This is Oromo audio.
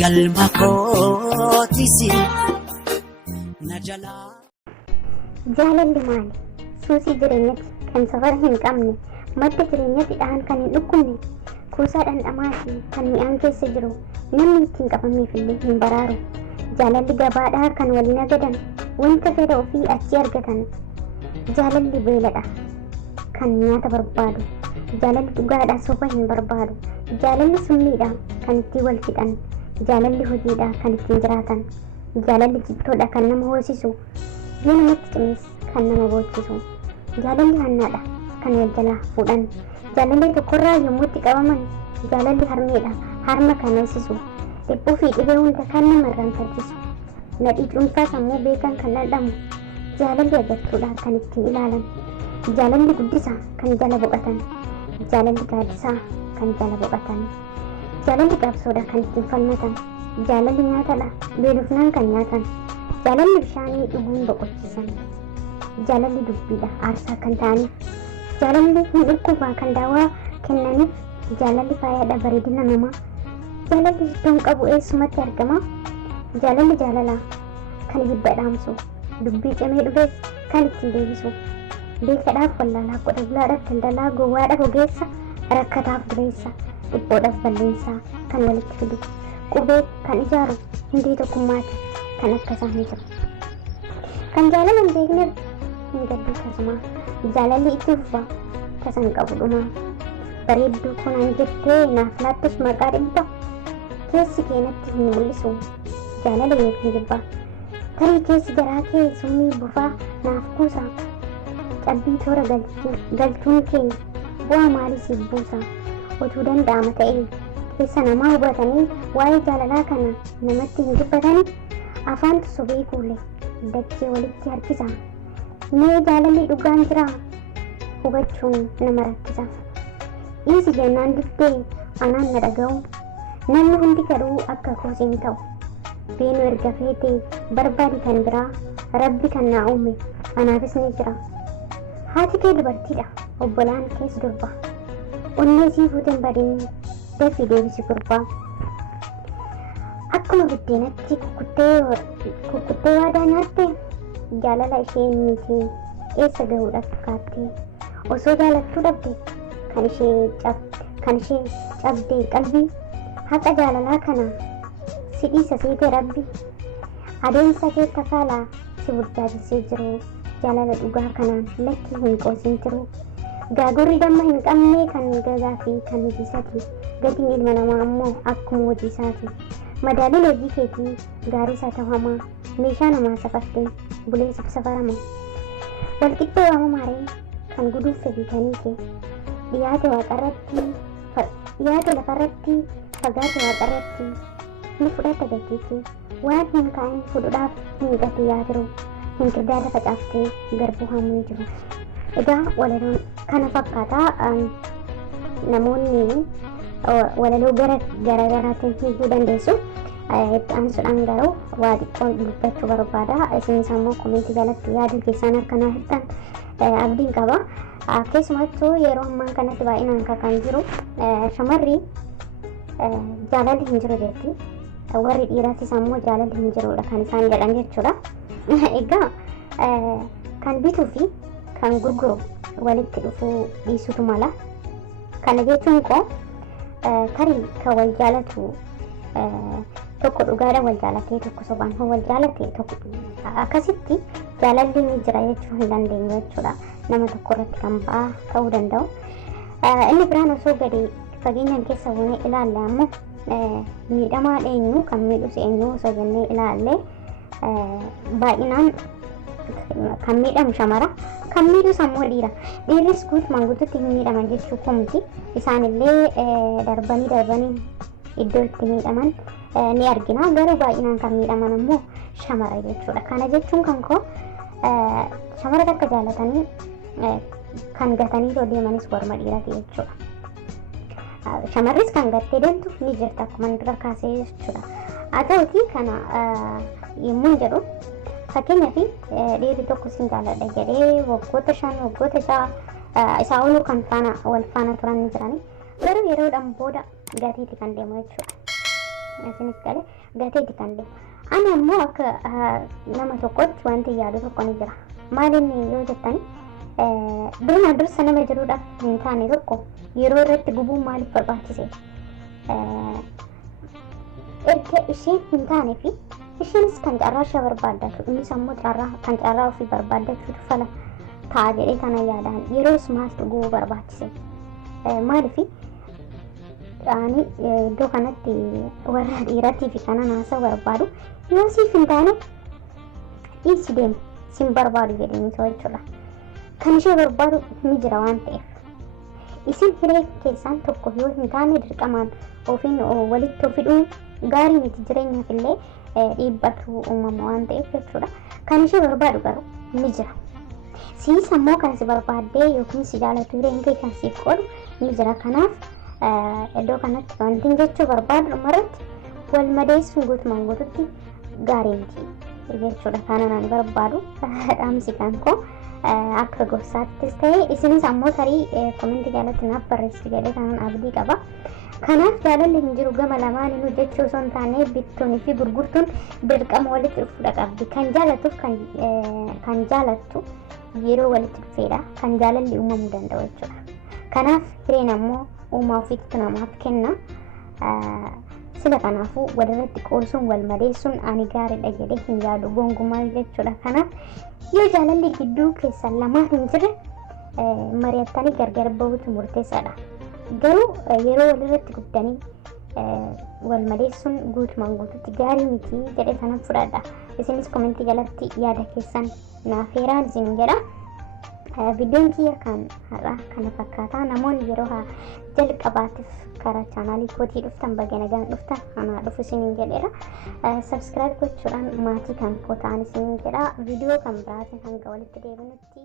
galma kootisi na jalaa. Jaalalli maali? Suusii jireenyatti kan safara hin qabne, madda jireenyatti dhahan kan hin dhukkubne, kuusaa dhandhamaati kan mi'aan keessa jiru, namni ittiin qabameef illee hin baraaru. Jaalalli gabaadhaa kan waliin agadan, wanta fedha ofii achii argatan. Jaalalli beeladha kan nyaata barbaadu. Jaalalli dhugaadhaa soba hin barbaadu. Jaalalli summiidha kan ittiin wal fixan. Jaalalli hojiidha kan ittiin jiraatan. Jaalalli jibtoodha kan nama hoosisu. Yoo namatti cimes kan nama boochisu. Jaalalli hannaadha kan wal jalaa fuudhan. Jaalalli tokkorraa yommuu itti qabaman. Jaalalli harmeedha harma kan hoosisu. Dhiphuu fi dhibee hunda kan nama irraanfachiisu. Nadhii cuunfaa sammuu beekan kan dhandhamu. Jaalalli agartuudha kan ittiin ilaalan. Jaalalli guddisaa kan jala boqotan. Jaalalli gaaddisaa kan jala boqotan. Jaalalli qabsoodha kan ittiin falmatan. Jaalalli nyaatadha beelofnaan kan nyaatan. Jaalalli bishaanii dhuguun boqochiisan. Jaalalli dubbiidha aarsaa kan ta'aniif. Jaalalli hin dhukkubaa kan daawaa kennaniif. Jaalalli faayaadha bareedina namaa. Jaalalli iddoon qabu eessumatti argama. Jaalalli jaalalaa kan ibidda dhaamsu. Dubbii cimee dhugees kan ittiin deebisu. Beekadhaaf wallaalaa qota bulaadhaaf daldalaa gowwaadhaaf ogeessa rakkataaf dureessa dhiphoodhaaf balleessaa kan walitti fidu. Qubee kan ijaaru hundee tokkummaati kan akka isaan jiru. Kan jaalala hin beekneef hin gaddu tasuma. Jaalalli itti fufa tasan qabu dhumaa. Bareedduu kunaan jettee naaf laattus maqaa dhibba. Keessi keenatti hin mul'isu. Jaalala yookiin jibba. Tarii keessi garaa kee summii bufaa naaf kuusa. Cabbii toora galchuun kee bu'aa maalii siif buusa? Otuu danda'ama ta'ee keessa namaa hubatanii waa'ee jaalalaa kana namatti hin dubbatanii afaantu sobee kuule dachee walitti harkisa. Mee jaalalli dhugaan jira hubachuun nama rakkisa. Dhiisi jennaan diddee anaan na dhaga'u namni hundi garuu akka koos hin ta'u. Beenu erga feetee barbaadi kan biraa rabbi kan naa uume anaafis ni jira. Haati kee dubartiidha obbolaan kees durba. Onnee sii fuuteen badinni dafii deebisi gurbaa. Akkuma biddeenatti kukkuttee waadaa nyaatte jaalala isheen miitee eessa gahuudhaaf kaatte. Osoo jaalattuu dhabde kan ishee cabdee qalbii. Haqa jaalalaa kana si dhiisa seete rabbi. Adeemsa kee tafaalaa si burjaajisee jiru. Jaalala dhugaa kanaan lakkii hin qoosin jiru. Gaagurri damma hin qabne kan gagaa fi kan hojiisaati. Gatiin ilma namaa ammoo akkuma hojiisaati. Madaalli hojii keetii gaarii isaa ta'u hamaa. Meeshaa namaa safartee buleessaaf safarama. Walqixxee waamamaaree kan guduuf fedhiitanii kee. Dhiyaate lafarratti fagaate waaqarratti ni fudhata gatii kee. Waan hin kaa'in fuudhuudhaaf hin gate yaatiru. Hinqirdaada facaaftee garbuu haamuu jiru. Egaa walaloon kana fakkaataa namoonni walaloo garaagaraatiin hiikuu dandeessu. Itti aansuudhaan garuu waa xiqqoon dubbachuu barbaada. Isinis ammoo komeetii jalatti yaada keessan akkanaa hirtan abdiin qaba. Keessumattuu yeroo ammaa kanatti baay'inaan kan jiru shamarri jaalalli hin jiru jetti. Warri dhiiraattis ammoo jaalalli hin jirudha kan isaan jedhan jechuudha. Egaa kan bituu fi kan gurguru walitti dhufuu dhiisutu mala. Kana jechuun koo tarii kan wal jaalatu tokko dhugaadhaan wal jaalatee tokko sobaan wal jaalate tokko akkasitti jaalalli ni jira jechuu hin dandeenyu jechuudha. Nama tokko irratti kan ba'aa ta'uu danda'u. Inni biraan osoo gadi fageenyaan keessa buunee ilaalle ammoo miidhamaa eenyu kan miidhus eenyu osoo jennee ilaalle baay'inaan kan miidhamu shamara kan miidhus ammoo dhiira. Dhiirris guutumaan guutuutti hin miidhaman jechuu komti. Isaanillee darbanii iddoo itti miidhaman ni argina. Garuu baay'inaan kan miidhaman ammoo shamara jechuudha. Kana jechuun kan koo shamara akka jaalatanii kan gatanii yoo deemanis warma dhiirati jechuudha. Shamarris kan gattee deemtu ni jirti akkuma dura kaasee jechuudha. Haa ta'utii kana yommuu jedhu fakkeenyaaf dhiirri tokko sin jaaladha jedhee waggoota 5 waggoota 6 isaa oluu kan wal faana turan ni jirani. Garuu yeroodhaan booda gateetti kan deemu jechuudha. Isinis galee gateetti kan deemu. Ani ammoo akka nama tokkotti wanti yaadu tokko ni jira. Maalinni yoo jettani duruma dursa nama jiruudhaaf hin taane tokko yeroo irratti gubuun maaliif barbaachise? Erga isheen hin taanee fi isheenis kan carraa ishee barbaaddatu innis ammoo kan carraa ofii barbaaddachuutu fala ta'a jedhee kana yaadaan yeroos maaltu gubuu barbaachise? Maaliif ani iddoo kanatti warra dhiiratii fi kana naasa barbaadu yoo siif hin taane dhiisi deemu sin barbaadu jedhanii soo jechuudha. Kan ishee barbaadu ni jira waan ta'eef. Isin hiree keessaan tokko yoo hin taane dirqamaan ofiin walitti ofidhuun gaarii miti jireenyaaf illee dhiibbatu uumama waan ta'eef jechuudha. Kan ishee barbaadu garuu ni jira. Siis ammoo kan si barbaaddee yookiin si jaalatu hireen kee kan siif qoodu ni jira. Kanaaf iddoo kanatti wanti jechuu barbaadu dhumarratti wal madeessuun guutumaan guututti gaarii miti jechuudha. Kana naan barbaadu dhaamsi kan koo akka gorsaattis ta'e isinis ammoo tarii komentii jalatti naaf barreessitu jedhee kanan abdii qaba. Kanaaf jaalalli hin jiru gama lamaaniinuu jechuu osoo hin taane bittuunii fi gurgurtuun dirqama walitti dhufuudha qabdi. Kan jaalatuuf kan jaalattu yeroo walitti dhufeedha kan jaalalli uumamuu danda'u jechuudha. Kanaaf hireen ammoo uumaa ofiitti namaaf kenna. Sila kanaafuu walirratti qoosuun wal madeessuun ani gaariidha jedhee hin yaadu gonkumaa jechuudha. Kanaaf yoo jaalalli gidduu keessan lamaan hin jirre mari'attanii gargar bahuutu murteessaadha. Garuu yeroo walirratti guddanii wal madeessuun guutumaan guututti gaarii miti jedhee sanan fudhadha. Isinis komentii jalatti yaada keessan naaf heeraan isin jedha. Viidiyoon kiyya kan har'a kana fakkaata. Namoonni yeroo jalqabaatiif karaa chaanaalii kootii dhuftan baga nagaan dhuftan anaa dhufu isiniin jedheera. Subscribe gochuudhaan maatii kan koo ta'an isiniin jedha. Viidiyoo kan biraatiin hanga walitti deebinutti